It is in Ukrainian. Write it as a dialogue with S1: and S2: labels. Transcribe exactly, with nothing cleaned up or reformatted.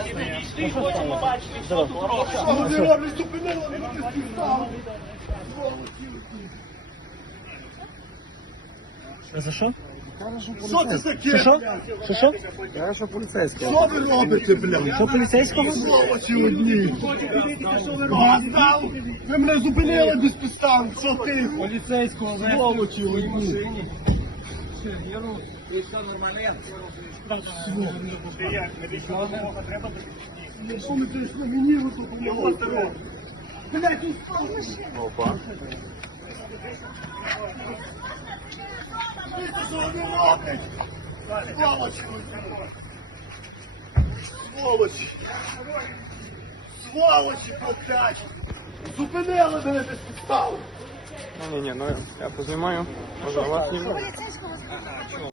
S1: Підійшли, хочемо бачити, що тут робиться.
S2: Що вони роблять? Зупинили, вони не співстали.
S3: За що?
S2: Що це таке?
S3: Що що? Що що?
S4: Я що поліцейський.
S2: Що ви робите, блядь?
S3: Що поліцейського?
S2: Сволочі одні. Газдав! Ви мене зупинили без підстав. Що ти?
S4: Поліцейського
S2: Сволочі одні. Якщо ми прийшли, мені ви допомогли. Блядь,
S4: Опа.
S2: що вони роблять? Сволочі одні. Сволочі. Сволочі, блядь. Зупинили мене без підстав.
S4: Ну, ні, ні, ну я познімаю. Може, у вас зніму?